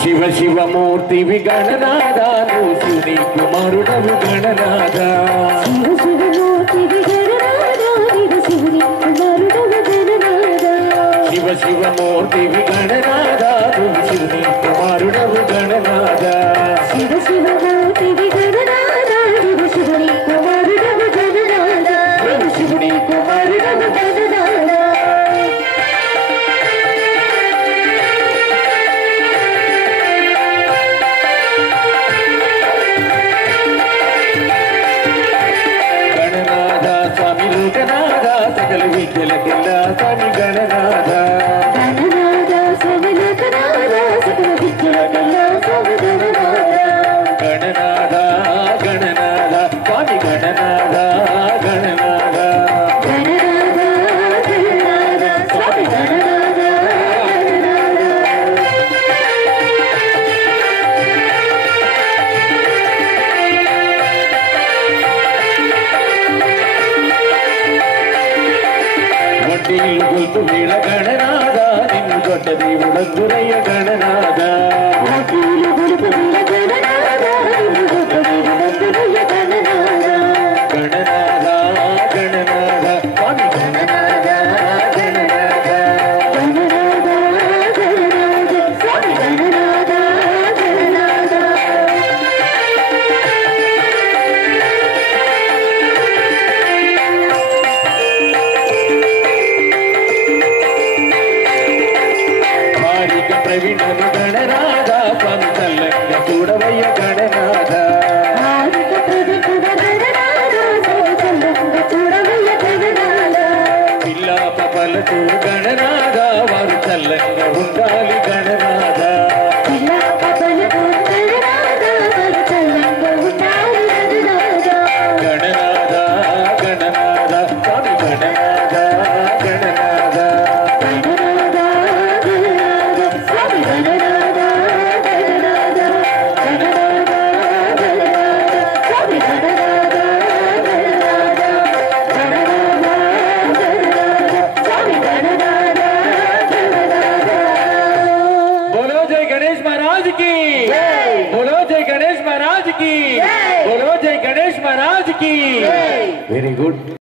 శివ శివమూర్తివి గణనాదాను శివుని కుమారుడవు గణనాద శివ శివమూర్తివి గణనాదాను శివుని కుమారుడవు గణనాద శివ శివమూర్తివి గణనాదాను శివుని కుమారుడవు గణనాద శివుని కుమారుడవు గణనాద స్వామి లోకనాథ సకల విద్యలకెల్లా స్వామి గణనాథ గణనాథ స్వామి లోకనాథ సకల విద్యలకెల్లా స్వామి గణనాథ గణనాథ గణనాథ స్వామి గణనాథ గణనాథ గణనాథ గణనాథ స్వామి గణనాథ వడ్డీలు గొల్పు వీళ్ళ గణనాథ నిన్ను దొడ్డ దేవుడందురయ్య గణనాథ వడ్డీలు గొల్పు వీళ్ళ గణనాథ నిన్ను దొడ్డ దేవుడందురయ్య గణనాథ గణనాథ గణనాథ స్వామి గణనాథ గణనాథ గణనాథ గణనాథ స్వామి గణనాథ గణనాథ ప్రవీణను గణనాథ స్వామి చల్లంగా చూడవయ్య గణనాథ పిల్లా పపలతో గణనాథ వారు చల్లంగా ఉండాలి గణనాథ పిల్లా పపలతో గణనాథ వారు చల్లంగా ఉండాలి గణనాథ గణనాథ స్వామి గణనాథ గణనాథ बोलो जय गणेश महाराज की बोलो जय गणेश महाराज की बोलो जय गणेश महाराज की वेरी गुड।